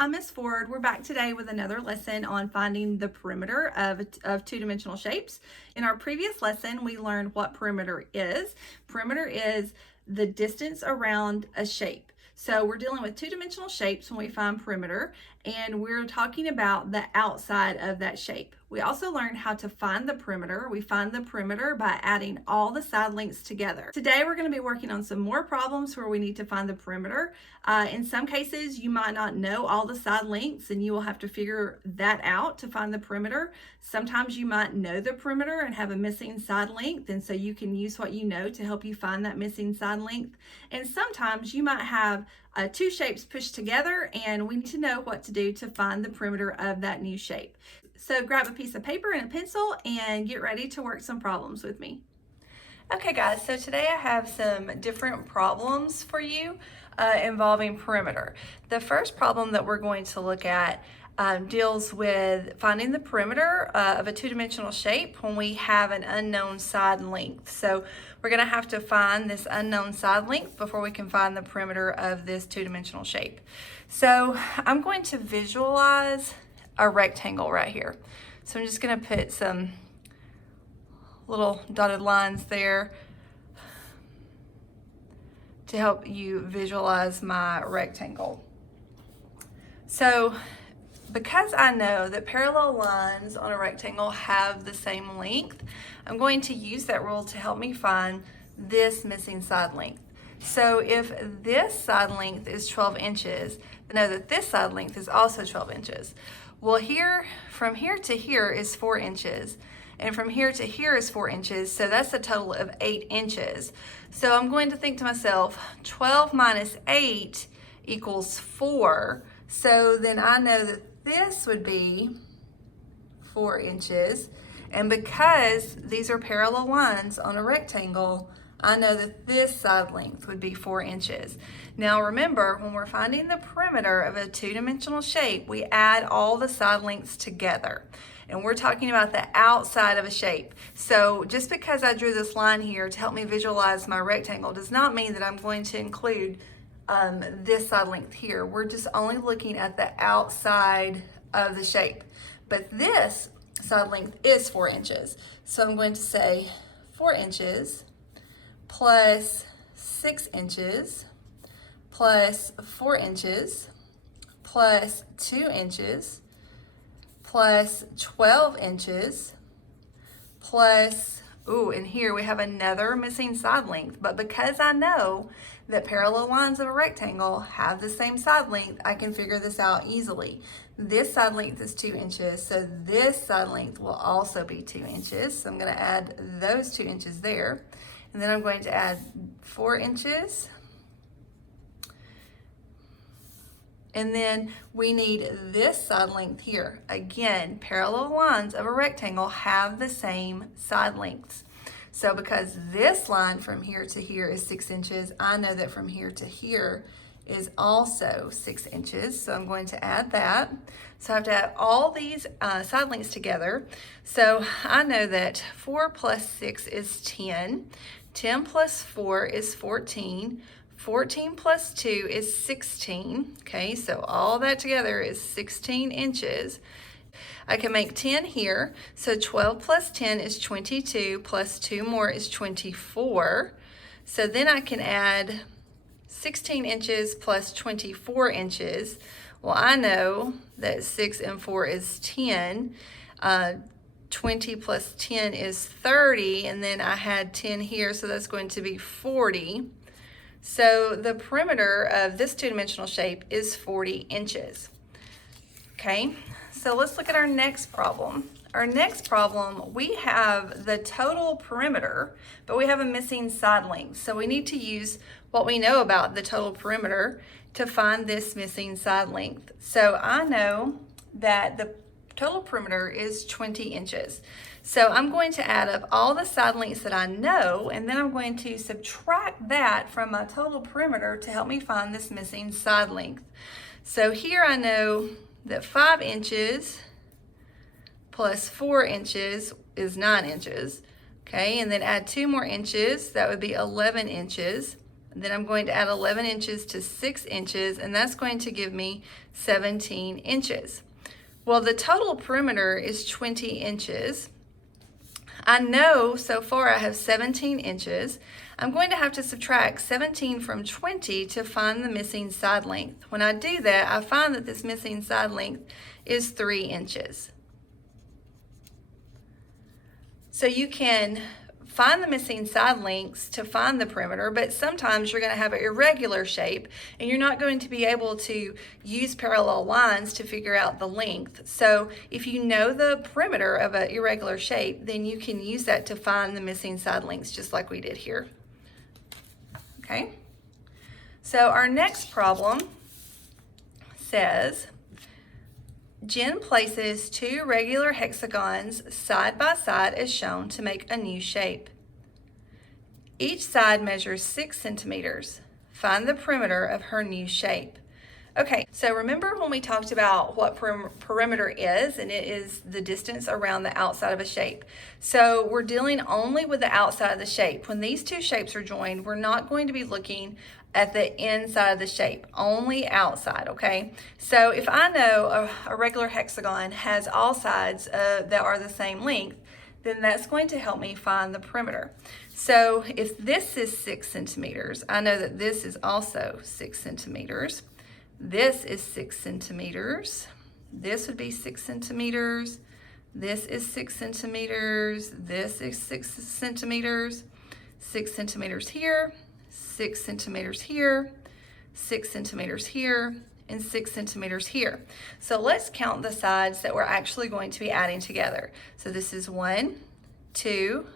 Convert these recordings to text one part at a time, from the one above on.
I'm Miss Ford. We're back today with another lesson on finding the perimeter of two-dimensional shapes. In our previous lesson, we learned what perimeter is. Perimeter is the distance around a shape. So we're dealing with two-dimensional shapes when we find perimeter, and we're talking about the outside of that shape. We also learned how to find the perimeter. We find the perimeter by adding all the side lengths together. Today we're going to be working on some more problems where we need to find the perimeter. In some cases you might not know all the side lengths and you will have to figure that out to find the perimeter. Sometimes you might know the perimeter and have a missing side length, and so you can use what you know to help you find that missing side length. And sometimes you might have two shapes pushed together and we need to know what to do to find the perimeter of that new shape. So grab a piece of paper and a pencil and get ready to work some problems with me. Okay guys, so today I have some different problems for you involving perimeter. The first problem that we're going to look at deals with finding the perimeter of a two-dimensional shape when we have an unknown side length. So we're going to have to find this unknown side length before we can find the perimeter of this two-dimensional shape. So I'm going to visualize a rectangle right here. So I'm just going to put some little dotted lines there to help you visualize my rectangle. So because I know that parallel lines on a rectangle have the same length, I'm going to use that rule to help me find this missing side length. So if this side length is 12 inches, then know that this side length is also 12 inches. Well, from here to here is 4 inches, and from here to here is 4 inches, so that's a total of 8 inches. So I'm going to think to myself, 12 minus 8 equals 4, so then I know that this would be 4 inches, and because these are parallel lines on a rectangle, I know that this side length would be 4 inches. Now remember, when we're finding the perimeter of a two-dimensional shape, we add all the side lengths together. And we're talking about the outside of a shape. So just because I drew this line here to help me visualize my rectangle does not mean that I'm going to include this side length here. We're just only looking at the outside of the shape. But this side length is 4 inches. So I'm going to say 4 inches plus 6 inches plus 4 inches plus 2 inches plus 12 inches plus, and here we have another missing side length, but because I know that parallel lines of a rectangle have the same side length, I can figure this out easily. This side length is 2 inches, so this side length will also be 2 inches. So I'm going to add those 2 inches there. And then I'm going to add 4 inches. And then we need this side length here. Again, parallel lines of a rectangle have the same side lengths. So because this line from here to here is 6 inches, I know that from here to here is also 6 inches. So I'm going to add that. So I have to add all these side lengths together. So I know that 4 plus 6 is 10. 10 plus 4 is 14. 14 plus 2 is 16. Okay, so all that together is 16 inches. I can make 10 here. So 12 plus 10 is 22, plus 2 more is 24. So then I can add 16 inches plus 24 inches. Well, I know that 6 and 4 is 10. 20 plus 10 is 30, and then I had 10 here, so that's going to be 40. So the perimeter of this two-dimensional shape is 40 inches. Okay, so let's look at our next problem. Our next problem, we have the total perimeter, but we have a missing side length. So we need to use what we know about the total perimeter to find this missing side length. So I know that the total perimeter is 20 inches. So I'm going to add up all the side lengths that I know, and then I'm going to subtract that from my total perimeter to help me find this missing side length. So here I know that 5 inches plus 4 inches is 9 inches. Okay, and then add 2 more inches, that would be 11 inches. Then I'm going to add 11 inches to 6 inches, and that's going to give me 17 inches. Well, the total perimeter is 20 inches. I know so far I have 17 inches. I'm going to have to subtract 17 from 20 to find the missing side length. When I do that, I find that this missing side length is 3 inches. So you can find the missing side lengths to find the perimeter, but sometimes you're going to have an irregular shape and you're not going to be able to use parallel lines to figure out the length. So if you know the perimeter of an irregular shape, then you can use that to find the missing side lengths just like we did here. Okay, so our next problem says, Jen places 2 regular hexagons side by side as shown to make a new shape. Each side measures 6 centimeters. Find the perimeter of her new shape. Okay, so remember when we talked about what perimeter is, and it is the distance around the outside of a shape. So we're dealing only with the outside of the shape. When these 2 shapes are joined, we're not going to be looking at the inside of the shape, only outside, okay? So if I know a regular hexagon has all sides that are the same length, then that's going to help me find the perimeter. So if this is 6 centimeters, I know that this is also 6 centimeters. This is 6 centimeters. This would be 6 centimeters. This is 6 centimeters. This is 6 centimeters. 6 centimeters here. 6 centimeters here, 6 centimeters here, and 6 centimeters here. So let's count the sides that we're actually going to be adding together. So this is 1, 2,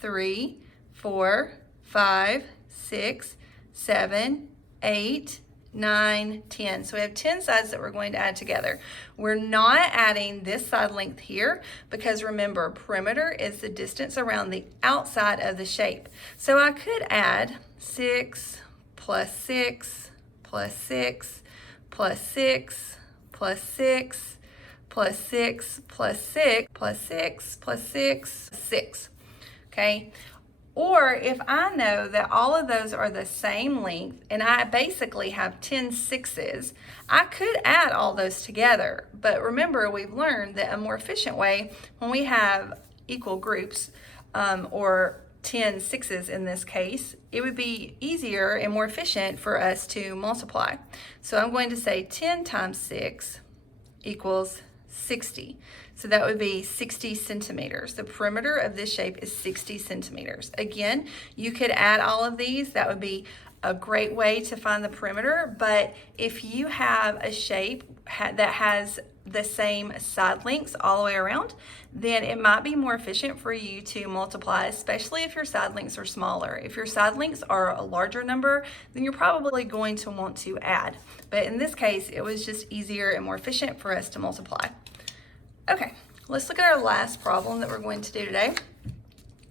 3, 4, 5, 6, 7, 8, 9, 10. So we have 10 sides that we're going to add together. We're not adding this side length here because remember, perimeter is the distance around the outside of the shape. So I could add 6 plus 6 plus 6 plus 6 plus 6 plus 6 plus 6 plus 6 plus 6, 6. Okay? Or if I know that all of those are the same length and I basically have 10 6s, I could add all those together. But remember, we've learned that a more efficient way when we have equal groups or 10 6s in this case, it would be easier and more efficient for us to multiply. So I'm going to say 10 times 6 equals 60. So that would be 60 centimeters. The perimeter of this shape is 60 centimeters. Again, you could add all of these. That would be a great way to find the perimeter. But if you have a shape that has the same side lengths all the way around, then it might be more efficient for you to multiply, especially if your side lengths are smaller. If your side lengths are a larger number, then you're probably going to want to add. But in this case, it was just easier and more efficient for us to multiply. Okay, let's look at our last problem that we're going to do today.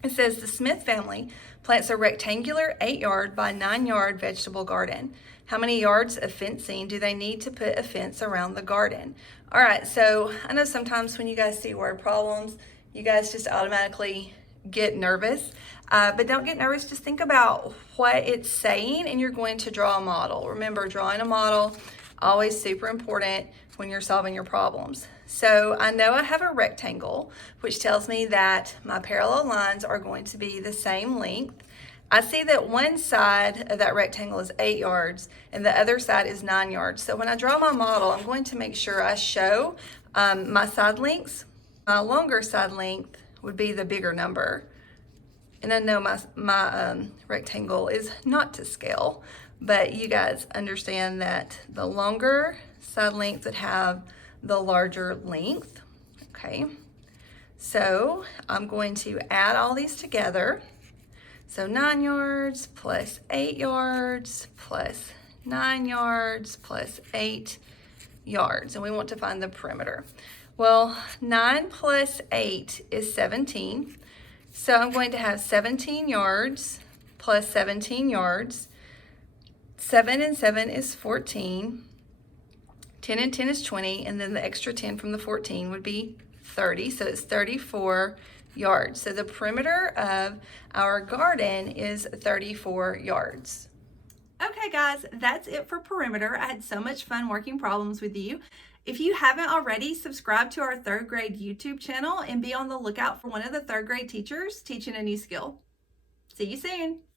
It says the Smith family plants a rectangular 8-yard by 9-yard vegetable garden. How many yards of fencing do they need to put a fence around the garden? All right, so I know sometimes when you guys see word problems, you guys just automatically get nervous. But don't get nervous, just think about what it's saying and you're going to draw a model. Remember, drawing a model, always super important when you're solving your problems. So I know I have a rectangle, which tells me that my parallel lines are going to be the same length. I see that one side of that rectangle is 8 yards and the other side is 9 yards. So when I draw my model, I'm going to make sure I show my side lengths. My longer side length would be the bigger number. And I know my rectangle is not to scale, but you guys understand that the longer side length would have the larger length. Okay, so I'm going to add all these together. So 9 yards plus 8 yards plus 9 yards plus 8 yards, and we want to find the perimeter. Well, 9 plus 8 is 17, so I'm going to have 17 yards plus 17 yards. 7 and 7 is 14. 10 and 10 is 20, and then the extra 10 from the 14 would be 30, so it's 34 yards. So the perimeter of our garden is 34 yards. guys, that's it for perimeter. I had so much fun working problems with you. If you haven't already, subscribe to our 3rd grade YouTube channel and be on the lookout for one of the 3rd grade teachers teaching a new skill. See you soon.